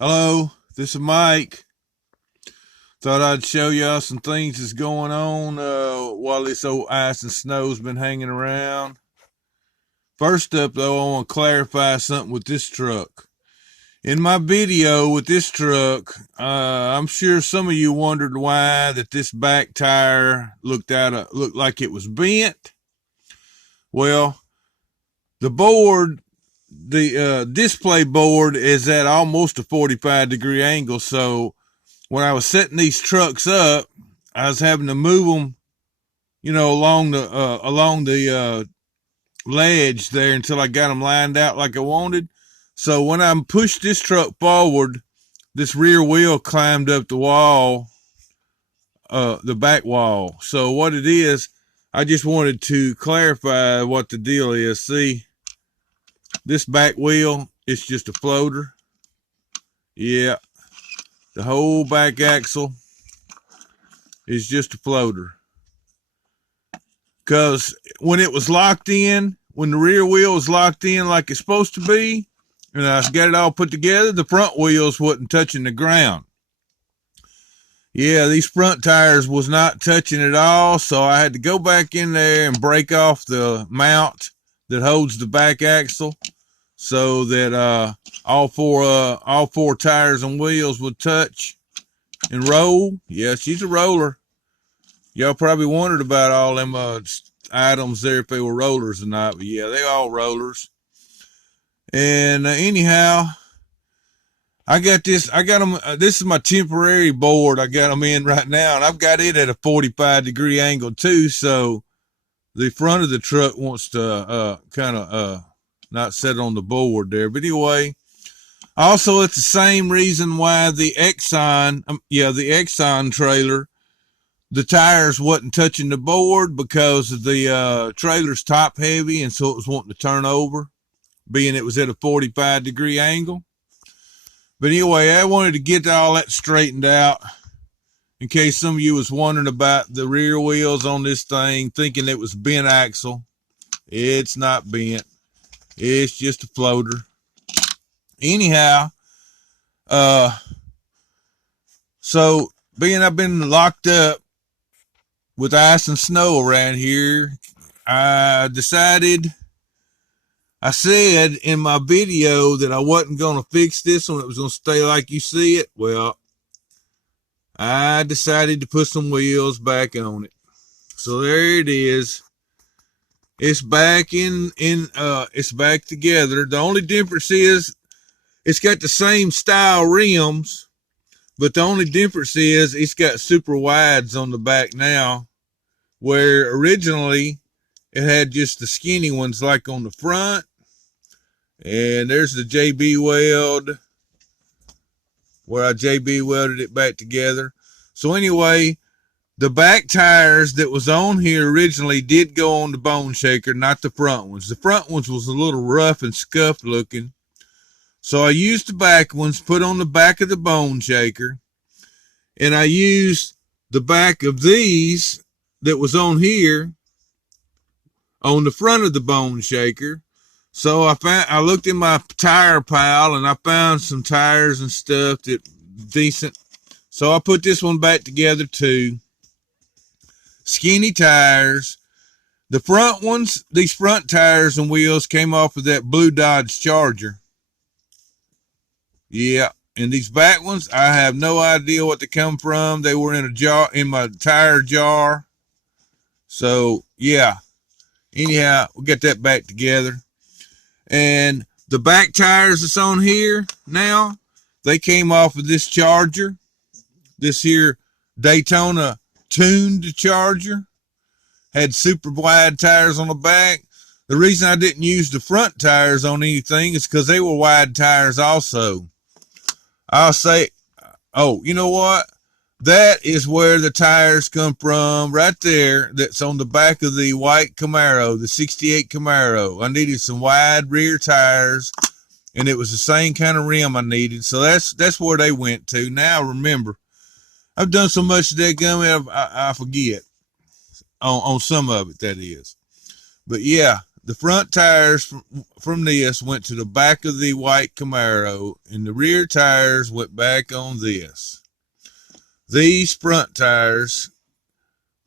Hello, this is Mike. Thought I'd show y'all some things that's going on while this old ice and snow's been hanging around. First up, though, I want to clarify something with this truck. In my video with this truck, I'm sure some of you wondered why that this back tire looked like it was bent. Well, the display board is at almost a 45-degree angle, so when I was setting these trucks up, I was having to move them, along the ledge there until I got them lined out like I wanted. So when I pushed this truck forward, this rear wheel climbed up the wall, the back wall. So what it is, I just wanted to clarify what the deal is. See, this back wheel, it's just a floater. Yeah. The whole back axle is just a floater. Because when it was locked in, when the rear wheel was locked in like it's supposed to be, and I got it all put together, the front wheels wasn't touching the ground. Yeah, these front tires was not touching at all, so I had to go back in there and break off the mount that holds the back axle so that all four tires and wheels would touch and roll. Yeah, she's a roller. Y'all probably wondered about all them items there, if they were rollers or not, but yeah, they all rollers. And anyhow, I got them. This is my temporary board. I got them in right now, and I've got it at a 45-degree angle too. So the front of the truck wants to kind of not set on the board there. But anyway, also it's the same reason why the Exxon trailer, the tires wasn't touching the board, because the trailer's top heavy, and so it was wanting to turn over, being it was at a 45-degree angle. But anyway, I wanted to get all that straightened out in case some of you was wondering about the rear wheels on this thing, thinking it was bent axle. It's not bent. It's just a floater. Anyhow, so being I've been locked up with ice and snow around here, I said in my video that I wasn't going to fix this one. It was going to stay like you see it. Well, I decided to put some wheels back on it. So there it is. It's back it's back together. The only difference is it's got the same style rims, but the only difference is it's got super wides on the back now, where originally it had just the skinny ones like on the front. And there's the JB weld, where I JB welded it back together. So anyway, the back tires that was on here originally did go on the bone shaker, not the front ones. The front ones was a little rough and scuffed looking. So I used the back ones, put on the back of the bone shaker. And I used the back of these that was on here on the front of the bone shaker. So I looked in my tire pile and I found some tires and stuff that decent. So I put this one back together too. Skinny tires. The front ones, these front tires and wheels came off of that blue Dodge Charger. Yeah. And these back ones, I have no idea what they come from. They were in a jar, in my tire jar. So yeah. Anyhow, we got that back together. And the back tires that's on here now, they came off of this Charger. This here Daytona tuned Charger. Had super wide tires on the back. The reason I didn't use the front tires on anything is because they were wide tires also. I'll say, oh, you know what? That is where the tires come from, right there. That's on the back of the white Camaro, the 68 Camaro. I needed some wide rear tires, and it was the same kind of rim I needed. So that's where they went to. Now remember, I've done so much of that gummy, I forget on some of it, that is. But yeah, the front tires from this went to the back of the white Camaro, and the rear tires went back on this. These front tires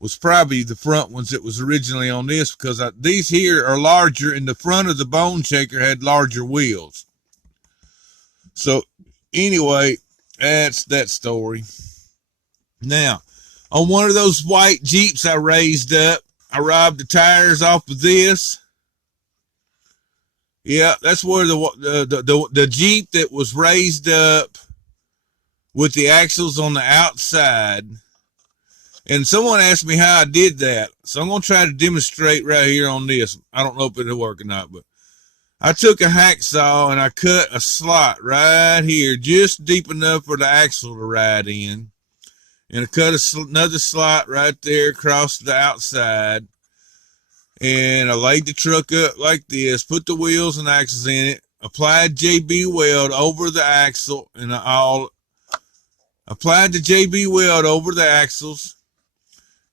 was probably the front ones that was originally on this, because these here are larger, and the front of the Bone Shaker had larger wheels. So anyway, that's that story. Now, on one of those white Jeeps I raised up, I robbed the tires off of this. Yeah, that's where the Jeep that was raised up with the axles on the outside. And someone asked me how I did that. So I'm going to try to demonstrate right here on this. I don't know if it'll work or not, but I took a hacksaw and I cut a slot right here, just deep enough for the axle to ride in. And I cut another slot right there across the outside. And I laid the truck up like this, put the wheels and axles in it, applied JB Weld over the axle, and applied the JB Weld over the axles.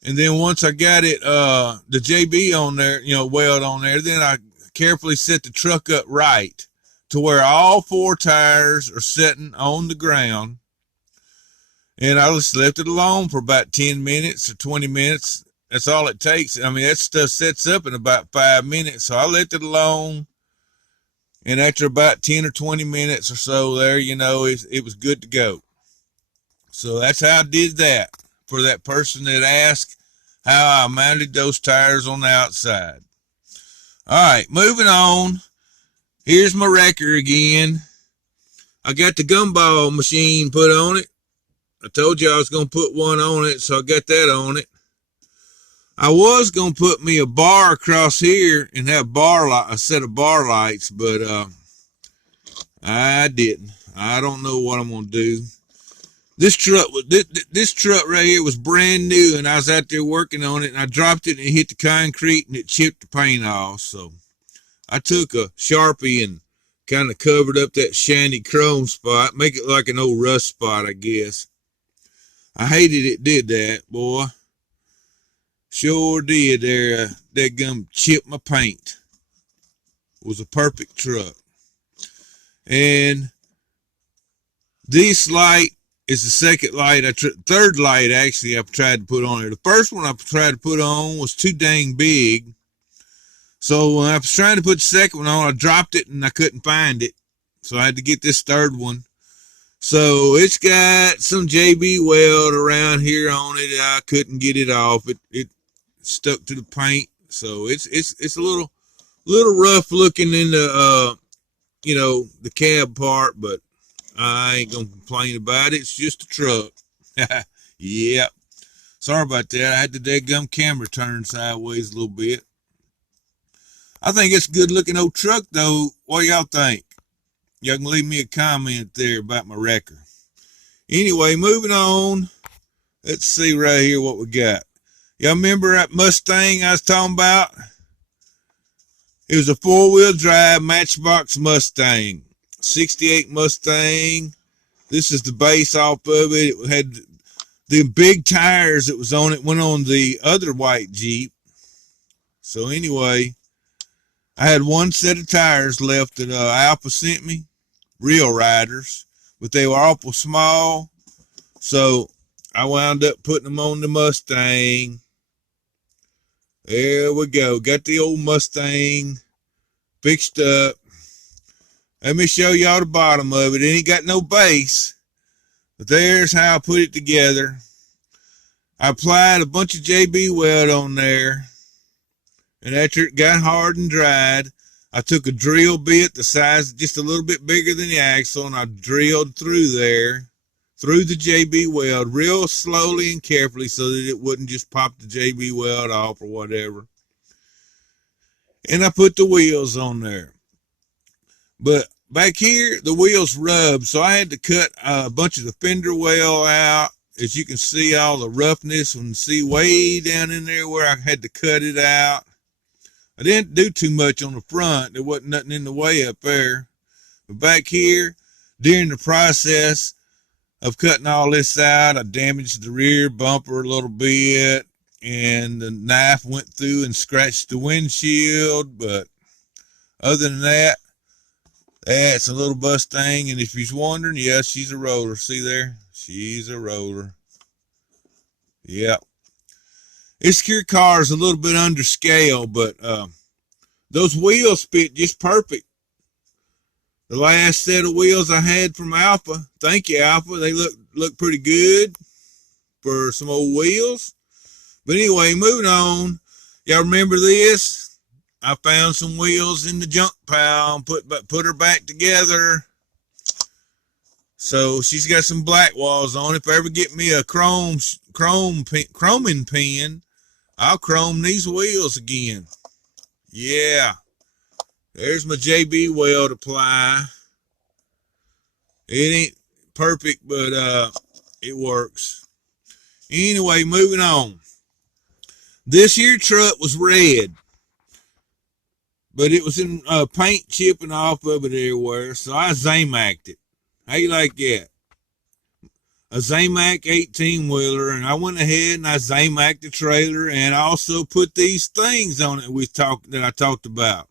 And then once I got it, the JB on there, weld on there, then I carefully set the truck up right to where all four tires are sitting on the ground. And I just left it alone for about 10 minutes or 20 minutes. That's all it takes. I mean, that stuff sets up in about 5 minutes. So I left it alone. And after about 10 or 20 minutes or so there, it was good to go. So that's how I did that for that person that asked how I mounted those tires on the outside. All right, moving on. Here's my wrecker again. I got the gumball machine put on it. I told you I was going to put one on it, so I got that on it. I was going to put me a bar across here and have a set of bar lights, but I didn't. I don't know what I'm going to do. This truck right here was brand new, and I was out there working on it, and I dropped it and it hit the concrete and it chipped the paint off. So I took a Sharpie and kind of covered up that shiny chrome spot, make it like an old rust spot, I guess. I hated it did that, boy. Sure did there. That gum chipped my paint. It was a perfect truck. And this light is the second light, third light actually I've tried to put on there. The first one I tried to put on was too dang big. So when I was trying to put the second one on, I dropped it and I couldn't find it. So I had to get this third one. So it's got some JB Weld around here on it. I couldn't get it off. It stuck to the paint. So it's a little rough looking in the the cab part, but I ain't gonna complain about it. It's just a truck. Yep. Sorry about that. I had the dadgum camera turned sideways a little bit. I think it's a good looking old truck though. What y'all think? Y'all can leave me a comment there about my wrecker. Anyway, moving on. Let's see right here what we got. Y'all remember that Mustang I was talking about? It was a 4-wheel drive Matchbox Mustang. 68 Mustang. This is the base off of it. It had the big tires that was on it, went on the other white Jeep. So anyway, I had one set of tires left that Alpha sent me, Real Riders, but they were awful small. So I wound up putting them on the Mustang. There we go. Got the old Mustang fixed up. Let me show y'all the bottom of it. It ain't got no base, but there's how I put it together. I applied a bunch of JB Weld on there, and after it got hard and dried, I took a drill bit the size just a little bit bigger than the axle, and I drilled through there, through the JB Weld, real slowly and carefully so that it wouldn't just pop the JB Weld off or whatever. And I put the wheels on there. But back here, the wheels rubbed, so I had to cut a bunch of the fender well out. As you can see, all the roughness, and see way down in there where I had to cut it out. I didn't do too much on the front. There wasn't nothing in the way up there. But back here, during the process of cutting all this out, I damaged the rear bumper a little bit, and the knife went through and scratched the windshield, but Other than that, that's a little Mustang. And if you're wondering, yeah, she's a roller. See there? She's a roller. Yep. This car is a little bit under scale, but those wheels fit just perfect. The last set of wheels I had from Alpha, thank you, Alpha. They look pretty good for some old wheels. But anyway, moving on. Y'all remember this? I found some wheels in the junk pile and put her back together. So she's got some black walls on. If I ever get me a chroming pen, I'll chrome these wheels again. Yeah. There's my JB weld apply. It ain't perfect, but it works. Anyway, moving on. This here truck was red, but it was in paint chipping off of it everywhere, so I Zamacked it. How you like that? A Zamac 18-wheeler, and I went ahead and I Zamacked the trailer, and I also put these things on it that I talked about.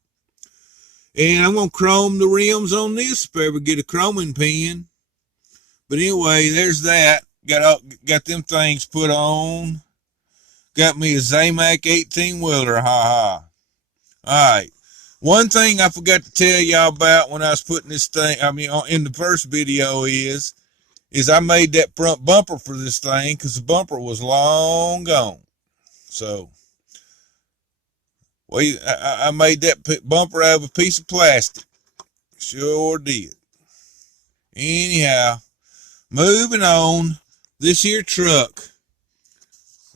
And I'm going to chrome the rims on this if I ever get a chroming pen. But anyway, there's that. Got them things put on. Got me a Zamac 18-wheeler. Ha ha. All right. One thing I forgot to tell y'all about when I was putting this thing, in the first video is I made that front bumper for this thing because the bumper was long gone. So, well, I made that bumper out of a piece of plastic. Sure did. Anyhow, moving on. This here truck.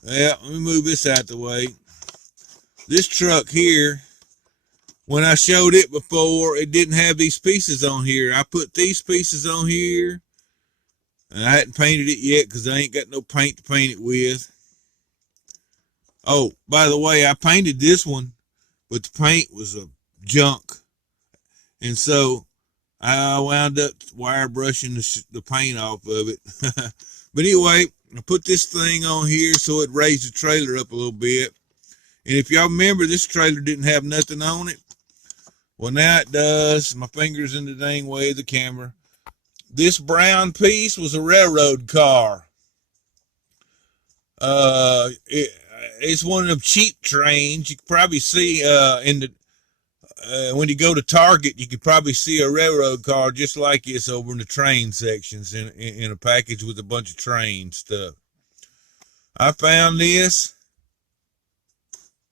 Yeah, let me move this out the way. This truck here, when I showed it before, it didn't have these pieces on here. I put these pieces on here. And I hadn't painted it yet because I ain't got no paint to paint it with. Oh, by the way, I painted this one, but the paint was a junk. And so I wound up wire brushing the paint off of it. But anyway, I put this thing on here so it raised the trailer up a little bit. And if y'all remember, this trailer didn't have nothing on it. Well, now it does. My finger's in the dang way of the camera. This brown piece was a railroad car. It's one of them cheap trains. You can probably see when you go to Target, you could probably see a railroad car just like this over in the train sections in a package with a bunch of train stuff. I found this,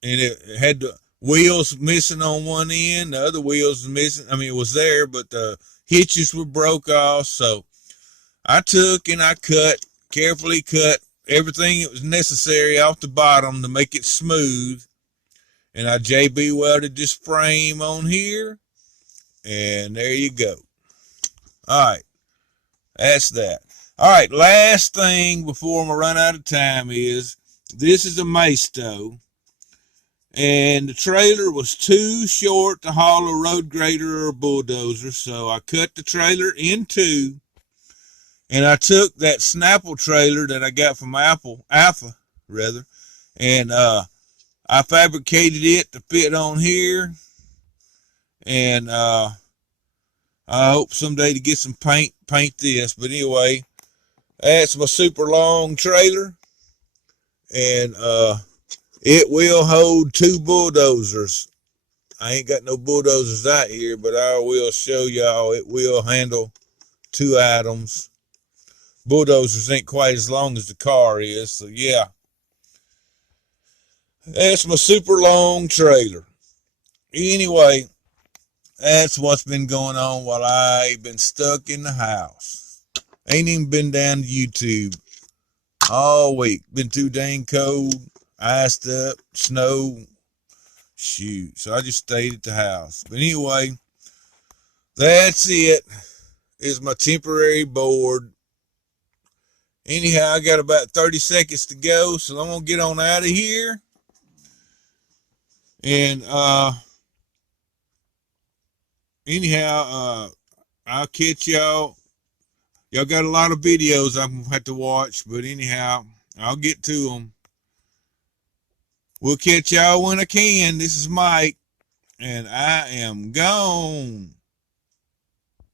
and it had the wheels missing on one end. The other wheels was missing. It was there, but the hitches were broke off. So I took and I carefully cut everything that was necessary off the bottom to make it smooth. And I JB welded this frame on here. And there you go. All right. That's that. All right. Last thing before I run out of time is this is a Masto. And the trailer was too short to haul a road grader or a bulldozer. So I cut the trailer in two. And I took that Snapple trailer that I got from Alpha, and I fabricated it to fit on here. And I hope someday to get some paint this. But anyway, that's my super long trailer. And it will hold two bulldozers. I ain't got no bulldozers out here, but I will show y'all it will handle two items. Bulldozers ain't quite as long as the car is, so yeah. That's my super long trailer. Anyway, that's what's been going on while I've been stuck in the house. Ain't even been down to YouTube all week. Been too dang cold, iced up, snow. Shoot, so I just stayed at the house. But anyway, that's it. It's my temporary board. Anyhow, I got about 30 seconds to go, so I'm going to get on out of here. And, anyhow, I'll catch y'all. Y'all got a lot of videos I'm going to have to watch, but anyhow, I'll get to them. We'll catch y'all when I can. This is Mike. And I am gone.